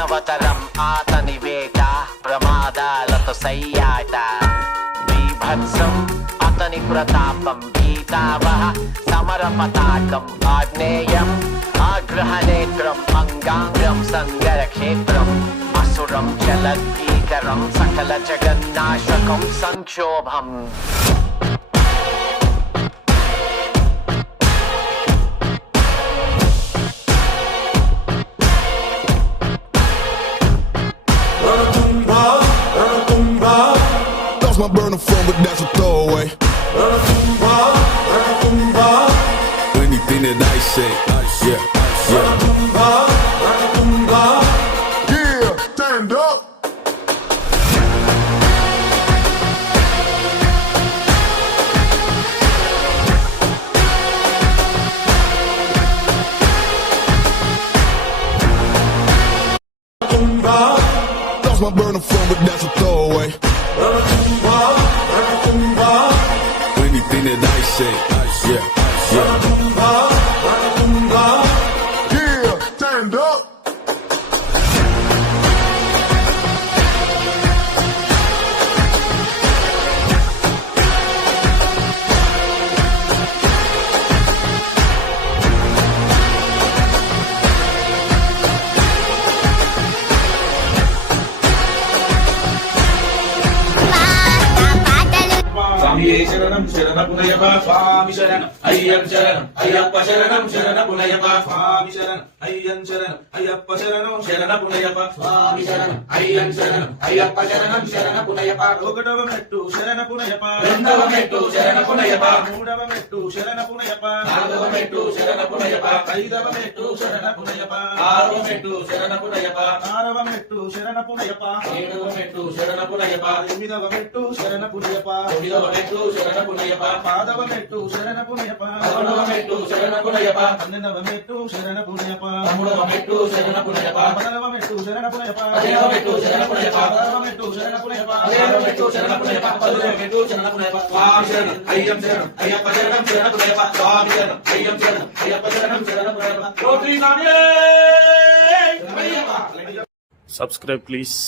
మానవతరం ఆతని వేట ప్రమాదాలతో సయ్యాట బీభత్సం అతని ప్రతాపం గీతావహ సమర పతాకం ఆగ్నేయం ఆగ్రహనేత్రం అంగాంగం సంగర క్షేత్రం అసురం చలద్భీకరం సకల జగన్నాశకం సంక్షోభం My burner phone, but that's a throwaway. Anything that I say, yeah. Yeah, stand up. Lost my burner phone, but that's a throwaway. Anything that I say, yeah. Yeah, stand up. శరణం శరణపునయప స్వామి శరణం అయ్యం శరణం అయ్యప్ప శరణం శరణపునయప స్వామి శరణం అయ్యం శరణం అయ్యప్ప శరణం శరణపునయప స్వామి శరణం అయ్యం శరణం అయ్యప్ప శరణం శరణపునయప ఒకటవ మెట్టు శరణపునయప రెండవ మెట్టు శరణపునయప మూడవ మెట్టు శరణపునయప నాలుగవ మెట్టు శరణపునయప ఐదవ మెట్టు శరణపునయప ఆరవ మెట్టు శరణపునయప ఆరవ మెట్టు శరణపునయప ఏడవ మెట్టు శరణపునయప ఎనిమిదవ మెట్టు శరణపునయప తొమ్మిదవ మెట్టు శరణపునయప పాదవ మెట్టు శరణపునయప పదకొండవ మెట్టు శరణపునయప పన్నెండవ మెట్టు శరణపునయప పదమూడవ మెట్టు శరణపునయప పదహారవ మెట్టు శరణపునయప పదిహేనవ మెట్టు శరణపునయప పదహారవ మెట్టు శరణపునయప పదిహేనవ మెట్టు శరణపునయప పదిహేనవ మెట్టు శరణపునయప స్వామి శరణం అయ్యం శరణం అయ్యప్ప శరణం శరణపునయప స్వామి శరణం అయ్యం శరణం అయ్యప్ప శరణం శరణపునయప Subscribe please.